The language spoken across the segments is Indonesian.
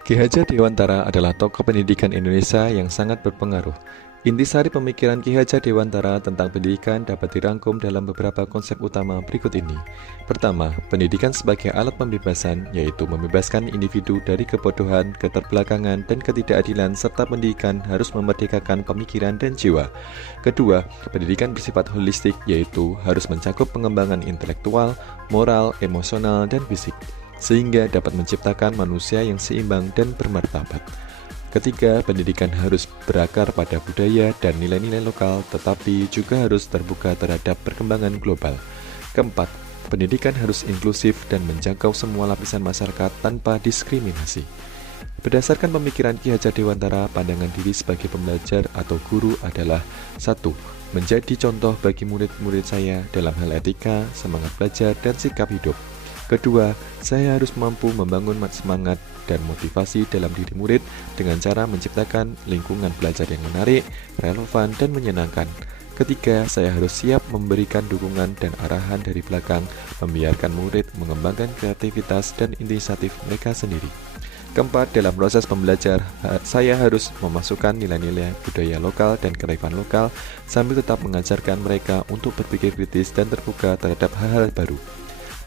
Ki Hajar Dewantara adalah tokoh pendidikan Indonesia yang sangat berpengaruh. Intisari pemikiran Ki Hajar Dewantara tentang pendidikan dapat dirangkum dalam beberapa konsep utama berikut ini. Pertama, pendidikan sebagai alat pembebasan, yaitu membebaskan individu dari kebodohan, keterbelakangan, dan ketidakadilan, serta pendidikan harus memerdekakan pemikiran dan jiwa. Kedua, pendidikan bersifat holistik, yaitu harus mencakup pengembangan intelektual, moral, emosional, dan fisik, sehingga dapat menciptakan manusia yang seimbang dan bermartabat. Ketiga, pendidikan harus berakar pada budaya dan nilai-nilai lokal, tetapi juga harus terbuka terhadap perkembangan global. Keempat, pendidikan harus inklusif dan menjangkau semua lapisan masyarakat tanpa diskriminasi. Berdasarkan pemikiran Ki Hajar Dewantara, pandangan diri sebagai pembelajar atau guru adalah: 1. Menjadi contoh bagi murid-murid saya dalam hal etika, semangat belajar, dan sikap hidup. Kedua, saya harus mampu membangun semangat dan motivasi dalam diri murid dengan cara menciptakan lingkungan belajar yang menarik, relevan, dan menyenangkan. Ketiga, saya harus siap memberikan dukungan dan arahan dari belakang, membiarkan murid mengembangkan kreativitas dan inisiatif mereka sendiri. Keempat, dalam proses pembelajar, saya harus memasukkan nilai-nilai budaya lokal dan kearifan lokal sambil tetap mengajarkan mereka untuk berpikir kritis dan terbuka terhadap hal-hal baru.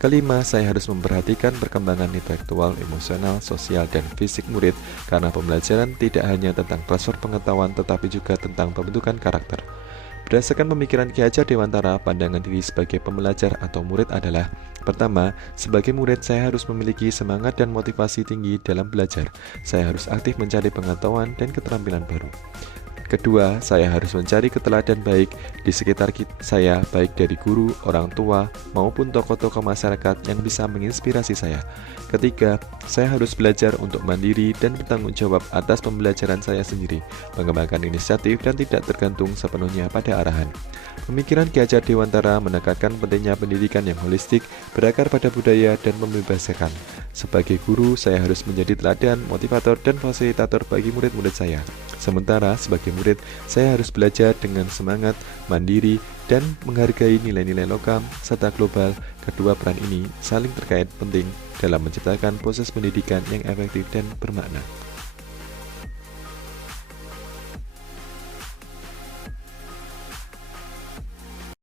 Kelima, saya harus memperhatikan perkembangan intelektual, emosional, sosial, dan fisik murid karena pembelajaran tidak hanya tentang transfer pengetahuan tetapi juga tentang pembentukan karakter. Berdasarkan pemikiran Ki Hajar Dewantara, pandangan diri sebagai pembelajar atau murid adalah: pertama, sebagai murid saya harus memiliki semangat dan motivasi tinggi dalam belajar. Saya harus aktif mencari pengetahuan dan keterampilan baru. Kedua, saya harus mencari keteladan baik di sekitar saya, baik dari guru, orang tua, maupun tokoh-tokoh masyarakat yang bisa menginspirasi saya. Ketiga, saya harus belajar untuk mandiri dan bertanggung jawab atas pembelajaran saya sendiri, mengembangkan inisiatif dan tidak tergantung sepenuhnya pada arahan. Pemikiran Ki Hajar Dewantara menekankan pentingnya pendidikan yang holistik, berakar pada budaya, dan membebaskan. Sebagai guru, saya harus menjadi teladan, motivator, dan fasilitator bagi murid-murid saya. Sementara sebagai murid, saya harus belajar dengan semangat, mandiri, dan menghargai nilai-nilai lokal serta global. Kedua peran ini saling terkait penting dalam menciptakan proses pendidikan yang efektif dan bermakna.